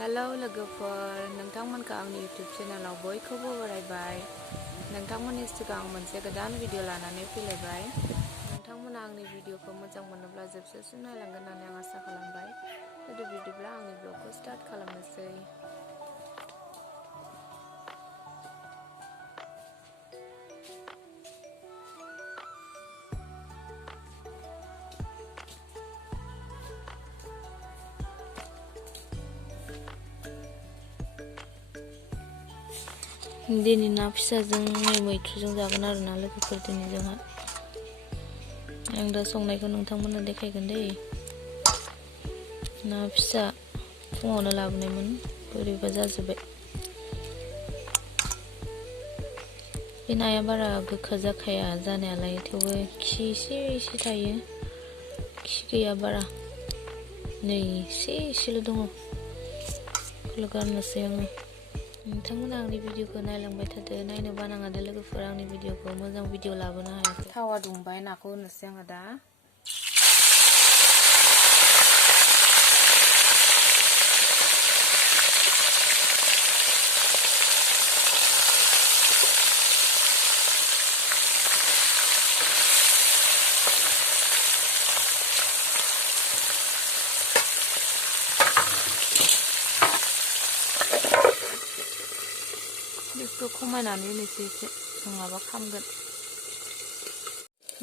Hello लोगोफोर, नोंथांमोनखौ आंनि YouTube चेनेलाव बयखौबो बरायबाय। नोंथांमोननि सिगां मोनसे गोदान भिडिअ लानानै फैलायबाय। नोंथांमोना आंनि भिडिअखौ मोजां मोनोब्ला जोबजासिम नायलांगोन होननानै आं आसा खालामबाय। बिदिब्ला आंनि ब्लगखौ स्टार्ट खालामनोसै। दिनै ना फिसाजों मैथ्रुजों जागोन आरो ना लोगोफोर। दिनै जोंहा आं दा संनायखौ नोंथांमोननो देखायगोन दै। ना फिसा फुङावनो लाबोनायमोन, बोरैबा जाजोब्बाय। बे नाया बारा गोखा जाखाया जानायालाय, थेवबो खि एसे थायो। खि गैया बारा, नै एसेल' दङ। बेखौल' गारनोसै आङो। नोंथांमोना आंनि भिडिअखौ नायलांबाय थादो, नायनो बानाङा दे लोगोफोर। आंनि भिडिअखौ मोजां भिडिअ लाबोनो हायाखै। थावा दुंबाय, नाखौ होनोसै आङो दा। बेखौ खमायनानै होनोसै एसे, नङाबा खामगोन।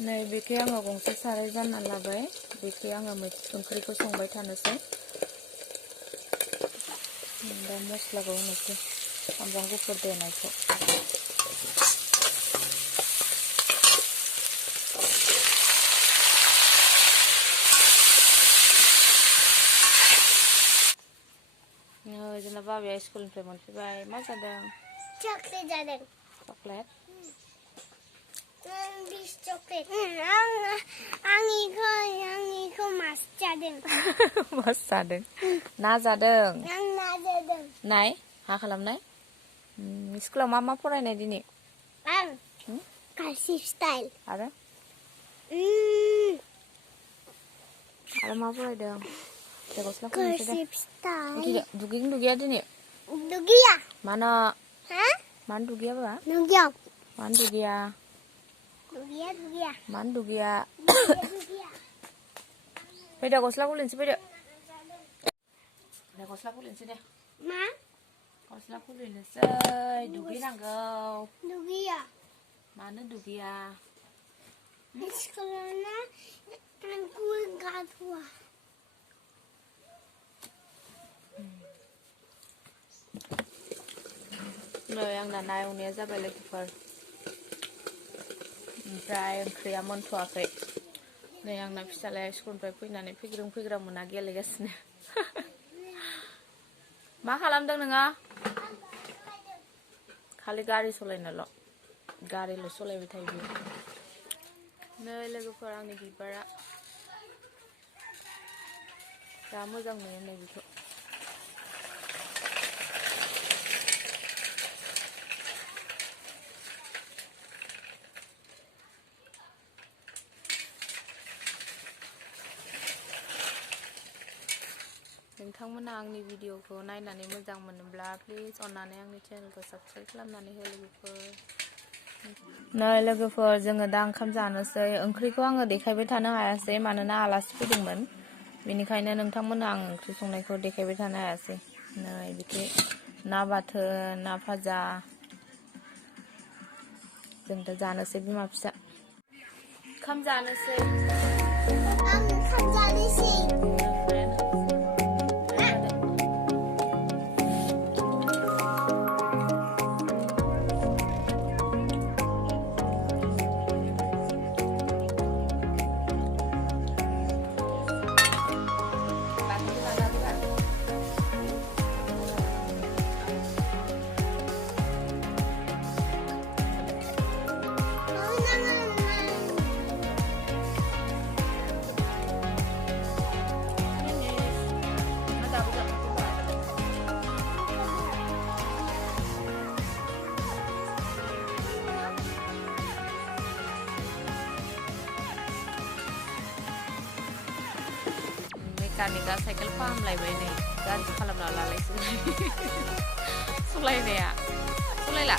नै बेखै आङो गंसे साराय जानना लाबाय। बेखै आङो ओंख्रिखौ संबाय थानोसै। दा मस्लाखौ होनोसै, सामब्राम गुफुर देनायखौ। जोंना बाबाया स्कुलनिफ्राय मोनफैबाय। मा जादों? चॉकलेट जादों। चॉकलेट? 20 चॉकलेट। आंनिखौ मास जादों। मास जादों? ना जादों? आं ना जादों। नाय, हा खालामनाय। स्कुलाव मा फरायनाय दिनै? आं गासिब स्टाइल। आरो मा फरायदों? दे गस्ला खुलिनोसै दे। गासिब स्टाइल। दुगैगोन दुगैया दिनै? दुगैया। मानो? हा? मानो दुगैया बा? दुगैया। मानो दुगैया? दुगैया। मानो दुगैया? दुगैया। फैदो गस्ला खुलिनोसै फैदो। दे गस्ला खुलिनोसै दे। मा? गस्ला खुलिनोसै, दुगैनांगौ। दुगैया। मानो दुगैया? स्कुलावनो आंखौ गाथ'आ। नै आंना ना एवनाया जाबाय लोगोफोर। ओमफ्राय ओंख्रिया मोनथ'वाखै। नै आंना फिसालाया स्कुलनिफ्राय फैनानै फैग्रोम मोना गेलेगासिनो। मा खालामदों नोङो? खालि गारि सालायनोल', गारिल' सालायबाय थायो बियो। नै लोगोफोर, आंनि बिबारा जा मोजां नुयो नै बेखौ। नोंथांमोना आंनि भिडिअखौ नायनानै मोजां मोनोब्ला प्लिज अननानै आंनि चेनेलखौ साबस्क्राइब खालामनानै हो लोगोफोर। नै लोगोफोर, जोङो दा ओंखाम जानोसै। ओंख्रिखौ आङो देखायबाय थानो हायासै, मानोना आलासि फैदोंमोन। बेनिखायनो नोंथांमोना आं ओंख्रि संनायखौ देखायबाय थानो हायासै। नै बिदि ना बाथोन, ना भाजा। जों दा जानोसै बिमा फिसा। ओंखाम जानोसै। आं ओंखाम जानोसै। मेकानिकआ साइकेल फाहामलायबाय नै। गाज्रि खालामना लालायसिगोन सलायनाया सलायला